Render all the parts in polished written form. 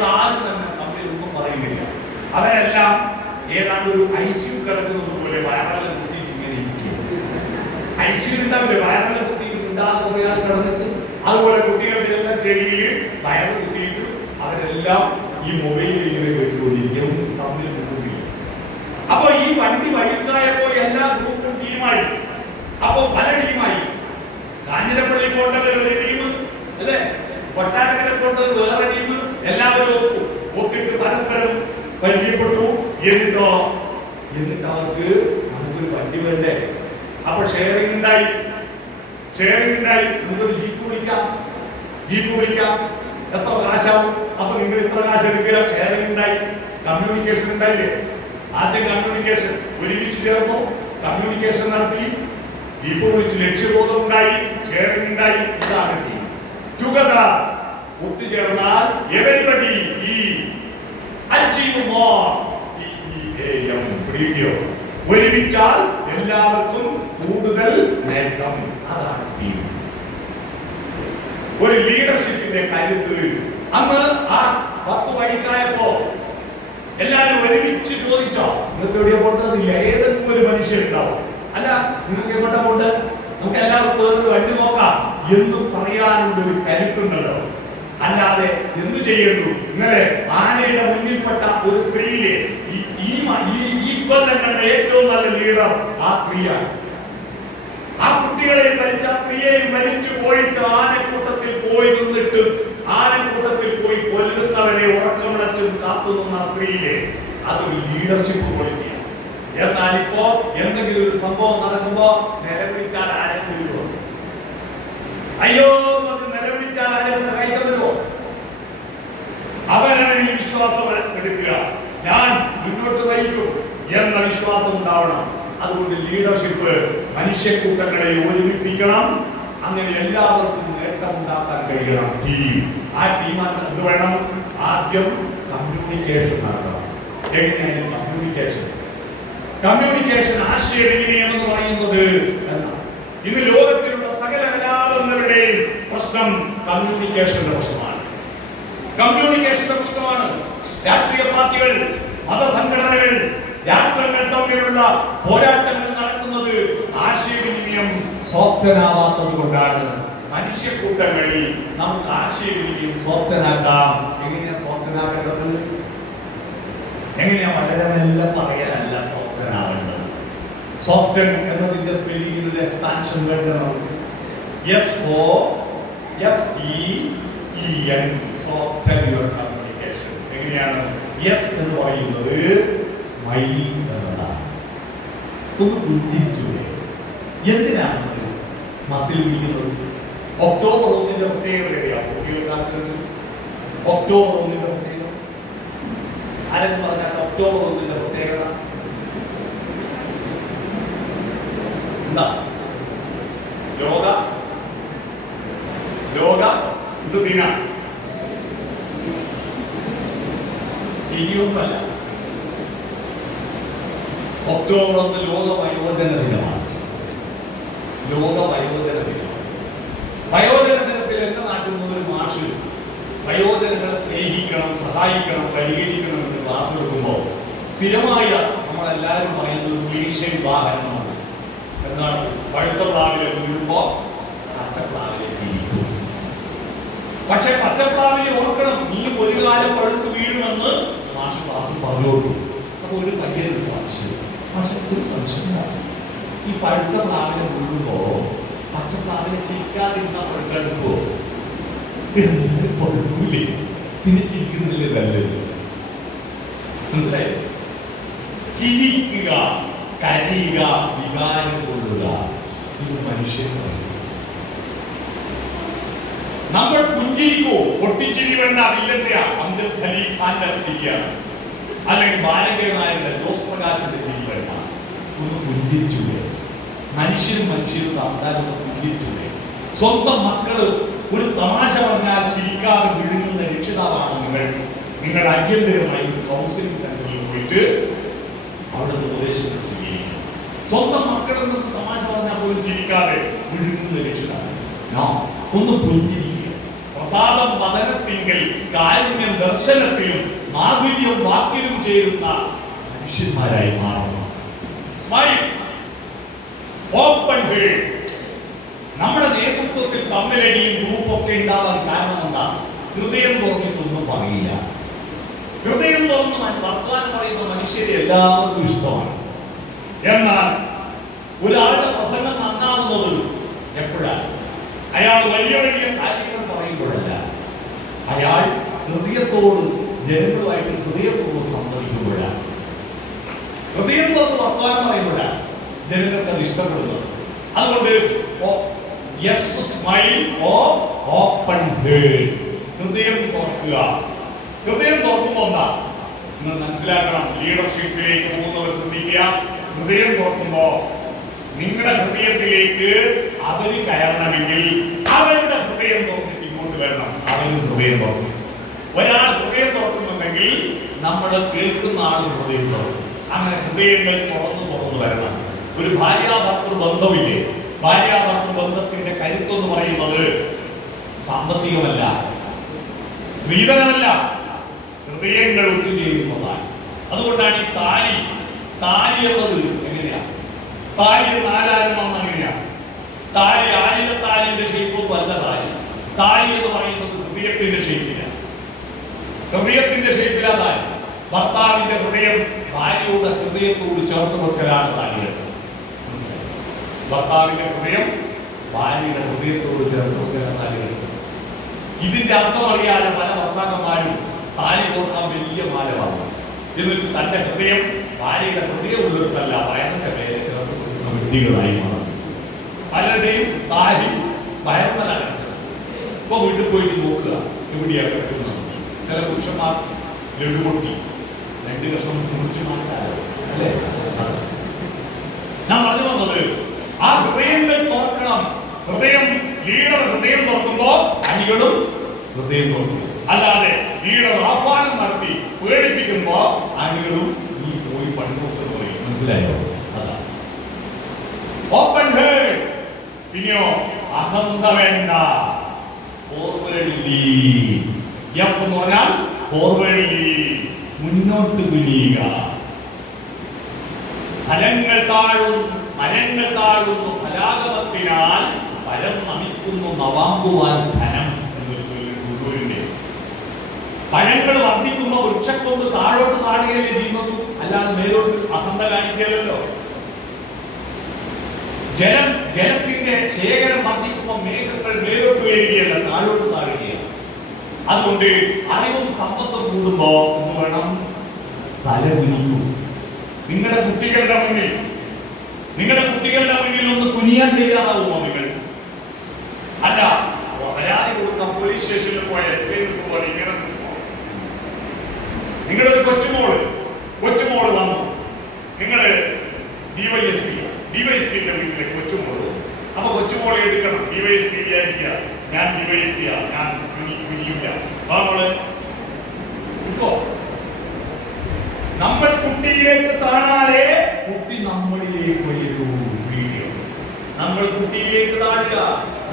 കുട്ടികൾ ആരും തന്നെ തമ്മിലൊന്നും പറയുന്നില്ല. അവരെല്ലാം ഏതാണ്ട് ഒരു ICU കിടക്കുന്നത് പോലെ വയറെല്ലാം കുത്തി ഇങ്ങനെ ഇരിക്കും. ICU ഉണ്ടാവില്ലേ, വയറെല്ലാം കുത്തി ഉണ്ടാകുന്ന കുറേ ആൾ കിടന്നിട്ട്, അതുപോലെ കുട്ടികളുടെ എല്ലാം ചെടിയിൽ വയറ് കുത്തിയിട്ട് അവരെല്ലാം ഈ മൊബൈലിൽ ഇങ്ങനെ കേട്ടുകൊണ്ടിരിക്കും, തമ്മിൽ കിട്ടുന്നില്ല. അപ്പൊ ഈ വണ്ടി വഴിക്കായപ്പോൾ എല്ലാ ഗ്രൂപ്പും ടീമായി. അപ്പൊ പല ടീമായി. കാഞ്ഞിരപ്പള്ളി പോണ്ടവർ ഒരു ടീം അല്ലേ, കൊട്ടാരക്കര പോണ്ടത് വേറെ ടീം, എല്ലാവരും ഒപ്പിട്ട് പരസ്പരം പരിചയപ്പെട്ടു. എന്നിട്ട് അവർക്ക് നമുക്കൊരു വണ്ടി വേണ്ടേ, അപ്പൊ ഷെയറിംഗ് ഉണ്ടായി. നമുക്കൊരു ജീപ്പ് വിളിക്കാം, എത്ര കാശാവും, അപ്പൊ നിങ്ങൾ ഇത്ര കാശ് എടുക്കുക, ഷെയറിംഗ് ഉണ്ടായി. കമ്മ്യൂണിക്കേഷൻ ഉണ്ടായില്ലേ, ആദ്യം കമ്മ്യൂണിക്കേഷൻ ഒരുമിച്ച് ചേർന്നു, കമ്മ്യൂണിക്കേഷൻ നടത്തി, ജീപ്പ് വിളിച്ച് ലക്ഷ്യബോധം ഉണ്ടായി, ഷെയറിംഗ് ഉണ്ടായി. ഇതാണ് ടീം. ടുഗദർ ഒത്തുചേർന്നാൽ എവരിബഡി അച്ചീവ് മോർ. ഒരുമിച്ചാൽ എല്ലാവർക്കും കൂടുതൽ നേട്ടം. അതാണ് ടീം. ഒരു ലീഡർഷിപ്പിന്റെ കരുത്ത്. അന്ന് ആ ബസ് വഴിക്കായപ്പോ എല്ലാവരും ഒരുമിച്ച് ചോദിച്ചോ, നിങ്ങൾക്ക് എവിടെയോ പോട്ടതില്ല, ഏതെങ്കിലും ഒരു മനുഷ്യൻ ഉണ്ടാവും, അല്ല നിങ്ങൾക്ക് എവിടെ പോട്ട്, നമുക്ക് എല്ലാവർക്കും വേറൊരു വണ്ടി നോക്കാം എന്ന് പറയാനുള്ള ഒരു കരുത്തുണ്ടല്ലോ. അല്ലാതെ എന്ത് ചെയ്യുന്നു, ഇന്നലെ ആനയുടെ മുന്നിൽപ്പെട്ട ഒരു സ്ത്രീയിലെ ഈ കൊല്ലങ്ങളുടെ ഏറ്റവും നല്ല ലീഡർ ആ സ്ത്രീയാണ്. ആ കുട്ടികളെ വലിച്ച സ്ത്രീയെയും വലിച്ചു പോയിട്ട് ആനക്കൂട്ടത്തിൽ പോയി നിന്നിട്ട് ആനക്കൂട്ടത്തിൽ പോയി കൊല്ലുന്നവരെ ഉറക്കമിളച്ച് കാത്തുനിന്ന സ്ത്രീയിലെ അതൊരു ലീഡർഷിപ്പ് ക്വാളിറ്റിയാണ്. എന്നാൽ ഇപ്പോ എന്തെങ്കിലും ഒരു സംഭവം നടക്കുമ്പോ നിലവിളിച്ചാൽ ആരെ കൊല്ലുമോ, അയ്യോ അത് നിലവിളിച്ചാൽ ആരെ സഹായിക്കാൻ വരുമോ? അവനവന് വിശ്വാസം എടുക്കുക, ഞാൻ മുന്നോട്ട് നയിക്കും എന്ന വിശ്വാസം ഉണ്ടാവണം. അതുകൊണ്ട് ലീഡർഷിപ്പ് മനുഷ്യക്കൂട്ടങ്ങളെ ഒരുമിപ്പിക്കണം. അങ്ങനെ എല്ലാവർക്കും നേട്ടം ഉണ്ടാക്കാൻ കഴിയണം. ടീം, ആ ടീം എന്ത് വേണം? ആദ്യം കമ്മ്യൂണിക്കേഷൻ നടത്തണം. എങ്ങനെയാണ് കമ്മ്യൂണിക്കേഷൻ ആശയവിനിമയം എന്ന് പറയുന്നത് എന്നാണ്. ഇന്ന് ലോകത്തിലുള്ള സകല കലാപങ്ങളുടെയും പ്രശ്നം കമ്മ്യൂണിക്കേഷന്റെ പ്രശ്നമാണ്. രാഷ്ട്രീയ പാർട്ടികൾ, മതസംഘടനകൾ, രാഷ്ട്രങ്ങൾ തമ്മിലുള്ള പോരാട്ടങ്ങൾ നടക്കുന്നത് ആശയവിനിമയം സോഫ്റ്റനാവാത്തത് കൊണ്ടാണ്. മനുഷ്യക്കൂട്ടങ്ങളിൽ നമുക്ക് ആശയവിനിമയം സോഫ്റ്റനാക്കാം. എങ്ങനെയാ സോഫ്റ്റനാകേണ്ടത്? എങ്ങനെയാ വളരെ നല്ല പറയാനല്ല സോഫ്റ്റനാവേണ്ടത്. സോഫ്റ്റൻ എന്നതിന്റെ സ്പെല്ലിംഗിൽ എക്സ്പാൻഷൻ വേണ്ടതാണ്. SOFTEN, soften your communication. എങ്ങനെയാണ്? യെസ് എന്ന് പറയുന്നത് സ്മൈലിംഗ് എന്നതാണ്. ഒന്ന് പുഞ്ചിരിച്ചൂടെ? എന്തിനാണ് മസിൽ പിടിക്കുന്നത്? ഒക്ടോബർ 1 പ്രത്യേകത എവിടെയാണ്? ഒക്ടോബർ 1 പ്രത്യേകത ആരെന്ന് പറഞ്ഞാൽ ഒക്ടോബർ 1 പ്രത്യേകത എന്താ? ലോക ദിന ശരിയൊന്നുമല്ല. ഒക്ടോബർ 1 ലോക വയോജന ദിനമാണ്. വയോജന ദിനത്തിൽ എന്റെ നാട്ടിൽ നിന്ന് ഒരു മാഷ് വയോജനങ്ങളെ സ്നേഹിക്കണം, സഹായിക്കണം, പരിഹരിക്കണം എന്ന് ക്ലാസ് എടുക്കുമ്പോൾ സ്ഥിരമായ നമ്മളെല്ലാവരും പറയുന്ന ഒരു ക്ലീഷേ ഉദാഹരണമാണ്. എന്താണ്? പഴുത്ത പ്ലാവിലെ വീഴുമ്പോ പച്ചപ്ലാവിലെ ജീവിക്കും. പക്ഷെ പച്ചപ്ലാവിലെ ഓർക്കണം, നീ ഒരു കാലം പഴുത്ത് വീഴുമെന്ന് മാഷ് ക്ലാസ് പറഞ്ഞു കൊടുക്കും. അപ്പൊ ഒരു പയ്യൊരു സംശയം, പക്ഷെ ഒരു സംശയമാണ്, ഈ പഴുത്ത പ്ലാവിലെ വീഴുമ്പോ പച്ചപ്ലാവിലെ ചിരിക്കാതിരുന്ന പഴുക്കെടുക്കോ? പൊഴുക്കൂലേ? പിന്നെ ചിരിക്കുന്നില്ലേ? നല്ലത് മനസ്സിലായി? ചിരിക്കുക, കരയുക, വികാരം കൊള്ളുക, ഇത് മനുഷ്യൻ. നമ്മൾ പുഞ്ചിരിക്കോ? പൊട്ടിച്ചിരി വേണ്ട, അതില്ലെന്ന അംജദ് ഖലീഫാന്റെ ചിരിയാണ്, അല്ലെങ്കിൽ ബാലകൃഷ്ണ നായരുടെ ജോസ് പ്രകാശിന്റെ ചിരി വേണ്ട. ഒന്ന് പുഞ്ചിരിച്ചൂടെ? മനുഷ്യരും തമ്മിലൊന്ന് പുഞ്ചിരിച്ചൂടെ? സ്വന്തം മക്കള് ഒരു തമാശ പറഞ്ഞാൽ ചിരിക്കാതെ വിഴുങ്ങുന്ന രക്ഷിതാവാണ് നിങ്ങൾ. നിങ്ങളുടെ അഭ്യന്തരമായി ഒരു കൗൺസിലിംഗ് സെന്ററിൽ പോയിട്ട് അവിടെ ഉപദേശം സ്വീകരിക്കും. സ്വന്തം മക്കളിൽ നിന്ന് തമാശ പറഞ്ഞാൽ പോലും ചിരിക്കാതെ വിഴുങ്ങുന്ന രക്ഷിതാവ്. ഒന്ന് പുഞ്ചിരിക്കുക. പ്രസാദം വദനത്തിങ്കിൽ, കാരുണ്യം ദർശനത്തിലും, മാധുര്യം വാക്കിലും ചേരുന്ന മനുഷ്യന്മാരായി മാറുന്നു. Smile, open heart. നമ്മുടെ നേതൃത്വത്തിൽ തമ്മിലടിയും ഗ്രൂപ്പൊക്കെ ഉണ്ടാവാൻ കാരണം എന്താ? ഹൃദയം തുറന്നിട്ടൊന്നും പറയില്ല. ഹൃദയം തുറന്ന് വർത്തമാനം പറയുന്ന മനുഷ്യരെ എല്ലാവർക്കും ഇഷ്ടമാണ്. എന്നാൽ ഒരാളുടെ പ്രസംഗം നന്നാവുന്നത് എപ്പോഴാണ്? അയാൾ വലിയ വലിയ കാര്യങ്ങൾ പറയുമ്പോഴല്ല, അയാൾ ഹൃദയത്തോട് ജനങ്ങളുമായിട്ട് ഹൃദയത്തോട് സംവദിക്കുമ്പോഴാണ്. ഹൃദയം തുറന്ന് വർത്തമാനം പറയുമ്പോഴാണ് ജനങ്ങൾക്ക് അത് ഇഷ്ടപ്പെടുന്നത്. അതുകൊണ്ട് yes smile or open heart. ഹൃദയം തുറക്കുക. ഹൃദയം തുറക്കുമ്പോൾ എന്താ നിങ്ങൾ മനസ്സിലാക്കണം. ലീഡർഷിപ്പിലേക്ക് പോകുന്നവർ ശ്രദ്ധിക്കുക. ഹൃദയം തുറക്കുമ്പോ നിങ്ങളുടെ ഹൃദയത്തിലേക്ക് അവര് കയറണമെങ്കിൽ അവരുടെ ഹൃദയം തുറന്നിട്ട് ഇങ്ങോട്ട് വരണം. അവര് ഹൃദയം തുറക്കും. ഒരാൾ ഹൃദയം തുറക്കുന്നുണ്ടെങ്കിൽ നമ്മൾ കേൾക്കുന്ന ആൾ ഹൃദയം തുറക്കും. അങ്ങനെ ഹൃദയങ്ങൾ തുറന്നു വരണം. ഒരു ഭാര്യാഭർത്തൃ ബന്ധമില്ലേ? ഭാര്യാഭർത്തൃ ബന്ധത്തിന്റെ കരുത്തെന്ന് പറയുന്നത് സാമ്പത്തികമല്ല, സ്ത്രീധനമല്ല, ഹൃദയങ്ങൾ ഒത്തുചേരുന്നതാണ്. അതുകൊണ്ടാണ് ഈ താലി എന്നത് എങ്ങനെയാ? താലി നാലാരം എങ്ങനെയാണ്? താലി ആയിരത്താലിന്റെ ഷേപ്പൊന്നും അല്ല. താലി എന്ന് പറയുന്നത് ഹൃദയത്തിന്റെ ഷേപ്പിലാണ്. ഹൃദയത്തിന്റെ ഷേപ്പിലാ താലി. ഭർത്താവിന്റെ ഹൃദയം ഭാര്യയുടെ ഹൃദയത്തോട് ചേർത്ത് വെക്കലാണ് താലികൾ. ഭർത്താവിന്റെ ഹൃദയം ഭാര്യയുടെ ഹൃദയത്തോട് ചേർത്ത് വെക്കലാണ് താലികൾ. ഇതിന്റെ അർത്ഥം അറിയാതെ പല ഭർത്താക്കന്മാരും താലി കോർക്കാൻ വലിയ മാലമാണ്. എന്നിട്ട് തന്റെ ഹൃദയം ഭാര്യയുടെ ഹൃദയം ഉള്ളിടത്തല്ല വയറിന്റെ പേരെ ചേർത്ത് കൊടുക്കുന്ന വ്യക്തികളായി മാറും. പലരുടെയും താലി വയറിനകത്ത്. ഇപ്പൊ വീട്ടിൽ പോയിട്ട് നോക്കുക എവിടെയാണ് കിട്ടുന്നത്. ചില പുരുഷന്മാർ ലഡുപൊട്ടി 2 കഷ്ണം മുറിച്ച് മാറ്റാലോ അല്ലേ? ഞാൻ പറഞ്ഞു വന്നത് ആ ഹൃദയങ്ങൾ തുറക്കണം. ലീഡർ ഹൃദയം തുറക്കുമ്പോ അണികളും ഹൃദയം തുറക്കും. അല്ലാതെ ലീഡർ ആഹ്വാനം നടത്തി പേടിപ്പിക്കുമ്പോ അണികളും നീ പോയി പണിനോക്കെന്ന് പറയും. മനസ്സിലായോ? അതാ ഓപ്പൺ ഹേർട്ട്. പിന്നെയോ അഹന്ത വേണ്ട. Forward lead. എഫ് എന്ന് പറഞ്ഞാൽ ഫോർവേഡ് ലീഡ്, മുന്നോട്ട് കുനിയുക. മരങ്ങൾ താഴുന്നു ഫലാഗമത്തിനാൽ പരം നമിക്കുന്നു നവാമ്പുവാൻ ധനം എന്നൊരു പഴങ്ങൾ വർദ്ധിക്കുമ്പോൾ വൃക്ഷക്കൊണ്ട് താഴോട്ട് താഴുകയല്ലേ ചെയ്യുന്നത്, അല്ലാതെ മേലോട്ട് അഹന്ത കാണിക്കുകയല്ലോ. ജലത്തിന്റെ ശേഖരം വർദ്ധിക്കുമ്പോൾ മേഘങ്ങൾ മേലോട്ട് വരികയല്ല, താഴോട്ട് താഴുകയാണ്. അതുകൊണ്ട് അറിവും സമ്പത്തും കൂടുമ്പോ എന്ന് വേണം തല കുനിക്കൂ. നിങ്ങളുടെ കുട്ടികളുടെ മുന്നിൽ ഒന്ന് കുനിയാൻ തയ്യാറാവുമോ നിങ്ങൾ? അല്ല, പരാതി കൊടുക്കാൻ പോലീസ് സ്റ്റേഷനിൽ പോയ എസ് ഐ പോലെ ഇങ്ങനെ നിങ്ങളൊരു കൊച്ചുമോള് വന്നു. നിങ്ങള് ഡിവൈഎസ്പിന്റെ വീട്ടിലെ കൊച്ചുമോള്. അപ്പൊ കൊച്ചുമോളെ എടുക്കണം. ഡിവൈഎസ്പി വിചാരിക്കുക ഞാൻ ഡിവൈഎസ്പിയാ, ഞാൻ കുനിയില്ല. നമ്മള് നമ്മൾ കുട്ടിയിലേക്ക് താഴാതെ കുട്ടി നമ്മളിലേക്ക് വരൂ. നമ്മൾ കുട്ടിയിലേക്ക് താഴുക,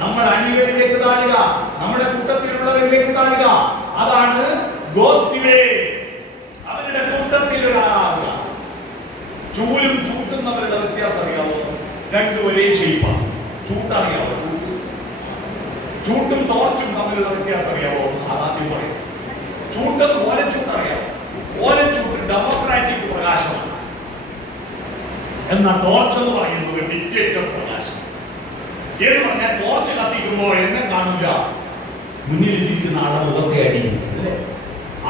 നമ്മുടെ അണികളിലേക്ക് താഴുക, നമ്മുടെ കൂട്ടത്തിലുള്ളവരിലേക്ക് താഴുക. അതാണ് ഗോസ്തിവേ. അവരുടെ കൂട്ടത്തിൽ ഒരാളുക. ചൂലും ചൂട്ടുന്നവരുടെ വ്യത്യാസം അറിയാവോ? രണ്ടും ഒരേ ഷേപ്പാണ്. ചൂട്ടറിയാവോ? ചൂട്ടും ടോർച്ചും തമ്മിലുള്ള വ്യത്യാസം അറിയാവോ? ആദ്യം പറയും. ചൂട്ടും ഓലച്ചൂട്ടറിയാവോ? ഓലച്ചൂട്ട് ഡെമോക്രാറ്റിക് പ്രകാശമാണ്. എന്നാൽ ടോർച്ച് എന്ന് പറയുന്നത് ഡിക്റ്റേറ്റർ പ്രകാശം. ഏത് പറഞ്ഞാൽ ടോർച്ച് കത്തിക്കുമ്പോ എന്നെ കാണില്ല, മുന്നിലിരിക്കുന്ന ആളെ മുഖത്തെ അടിക്കും. അല്ലേ?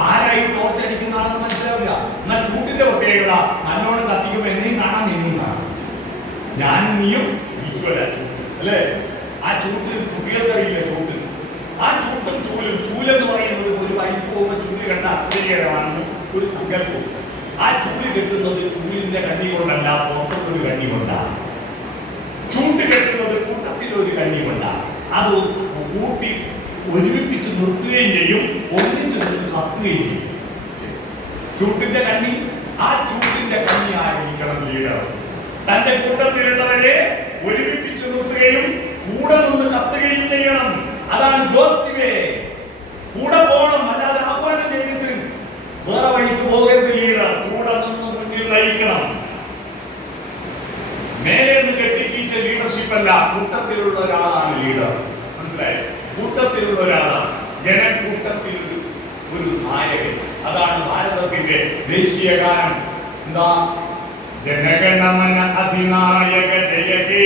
ആരായി ടോർച്ച് അടിക്കുന്ന ആളെന്ന് മനസ്സിലാവില്ല. എന്നാൽ ചൂട്ടിന്റെ പ്രത്യേകത നല്ലോണം കത്തിക്കുമ്പോ എന്നെയും കാണാൻ നീയും കാണാം. ഞാനും നീയും ഈക്വലായി. അല്ലേ? ആ ചൂട്ട് കുട്ടികൾക്കറിയില്ല. ആ ചൂട്ടും ചൂലെന്ന് പറയുന്നത് ഒരു വൈകി പോകുന്ന ചൂല് കണ്ട അസ്ഥിരമാണെന്ന് ഒരു സങ്കല്പം. ആ ചൂല് കെട്ടുന്നത് ചൂലിന്റെ കണ്ണി കൊണ്ടല്ല, പുറത്തൊരു കണ്ണി കൊണ്ടാണ്. ചൂട്ട് കെട്ടുന്നത് കൂട്ടത്തിലൊരു കണ്ണി കൊണ്ടാണ്. അത് കൂട്ടി ഒരുമിപ്പിച്ച് നിർത്തുകയും ചെയ്യും, ഒന്നിച്ച് നിർത്തി കത്തുകയും ചെയ്യും. ചൂട്ടിന്റെ കണ്ണി, ആ ചൂട്ടിന്റെ കണ്ണി ആയിരിക്കണം ലീഡർ. തന്റെ കൂട്ടത്തിലുള്ളവരെ ഒരുമിപ്പിച്ച് നിർത്തുകയും കൂടെ നിന്ന് കത്തുകയും ചെയ്യണം. അതാണ് ഗോസ്തിവേ. മേലെ നിന്ന് കെട്ടിപ്പിച്ച ലീഡർഷിപ്പ് അല്ല, കൂട്ടത്തിലുള്ള ഒരാളാണ് ലീഡർ. മനസ്സിലായോ? കൂട്ടത്തിലുള്ള ഒരാളാണ്, ജനക്കൂട്ടത്തിൽ ഒരു നായകൻ. അതാണ് ഭാരതത്തിന്റെ ദേശീയ ഗാനം. എന്താ? ജനഗണമന അധിനായക ജയ ഹേ